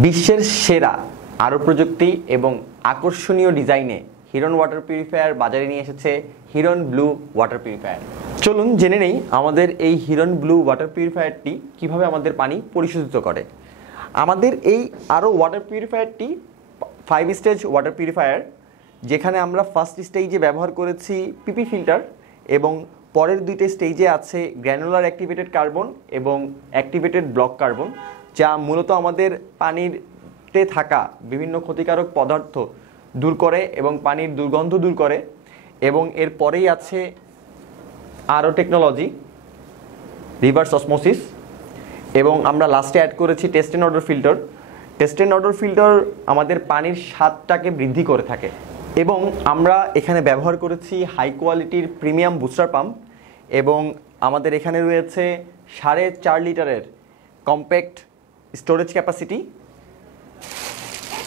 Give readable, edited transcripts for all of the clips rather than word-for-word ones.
বিশ্বের সেরা আরও প্রযুক্তি এবং আকর্ষণীয় ডিজাইনে হিরন ওয়াটার পিউরিফায়ার বাজারে নিয়ে এসেছে হিরন ব্লু ওয়াটার পিউরিফায়ার। চলুন জেনে নেই আমাদের এই হিরন ব্লু ওয়াটার পিউরিফায়ারটি কিভাবে আমাদের পানি পরিশোধিত করে। আমাদের এই আরও ওয়াটার পিউরিফায়ারটি 5 স্টেজ ওয়াটার পিউরিফায়ার, যেখানে আমরা ফার্স্ট স্টেজে ব্যবহার করেছি পিপি ফিল্টার এবং পরের দুইটা স্টেজে আছে গ্র্যানুলার অ্যাক্টিভেটেড কার্বন এবং অ্যাক্টিভেটেড ব্লক কার্বন, যা মূলত আমাদের পানিতে থাকা বিভিন্ন ক্ষতিকারক পদার্থ দূর করে এবং পানির দুর্গন্ধ দূর করে। এবং এর পরেই আছে আরও টেকনোলজি, রিভার্স অসমোসিস, এবং আমরা লাস্টে অ্যাড করেছি test and order filter. Test and order filter আমাদের পানির স্বাদটাকে বৃদ্ধি করে থাকে। এবং আমরা এখানে ব্যবহার করেছি হাই কোয়ালিটির প্রিমিয়াম বুস্টার পাম্প, এবং আমাদের এখানে রয়েছে 4.5 লিটারের কম্প্যাক্ট স্টোরেজ ক্যাপাসিটি,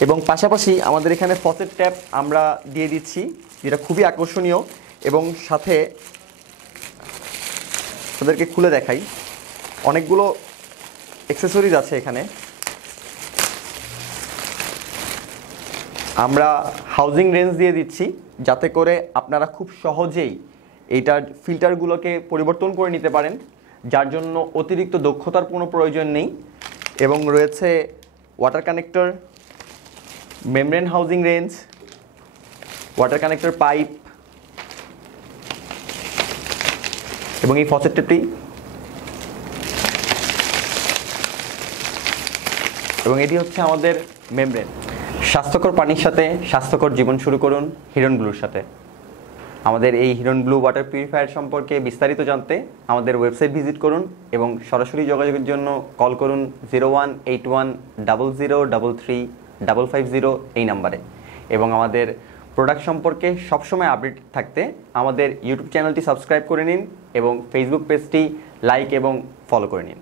এবং পাশাপাশি আমাদের এখানে ফসেট ট্যাপ আমরা দিয়ে দিচ্ছি, যেটা খুবই আকর্ষণীয়। এবং সাথে তাদেরকে খুলে দেখাই, অনেকগুলো অ্যাক্সেসরিজ আছে এখানে। আমরা হাউজিং রেঞ্জ দিয়ে দিচ্ছি, যাতে করে আপনারা খুব সহজেই এইটার ফিল্টারগুলোকে পরিবর্তন করে নিতে পারেন, যার জন্য অতিরিক্ত দক্ষতার কোনো প্রয়োজন নেই। এবং রয়েছে water connector, membrane housing range, water connector pipe, এবং এই ফসেট ট্যাপটি, এবং এটি হচ্ছে আমাদের মেমব্রেন। স্বাস্থ্যকর পানির সাথে স্বাস্থ্যকর জীবন শুরু করুন হিরন ব্লুর সাথে। আমাদের এই হিরন ব্লু ওয়াটার পিউরিফায়ার সম্পর্কে বিস্তারিত জানতে আমাদের ওয়েবসাইট ভিজিট করুন এবং সরাসরি যোগাযোগের জন্য কল করুন 018100335550 এই নাম্বারে। এবং আমাদের প্রোডাক্ট সম্পর্কে সবসময় আপডেট থাকতে আমাদের ইউটিউব চ্যানেলটি সাবস্ক্রাইব করে নিন এবং ফেসবুক পেজটি লাইক এবং ফলো করে নিন।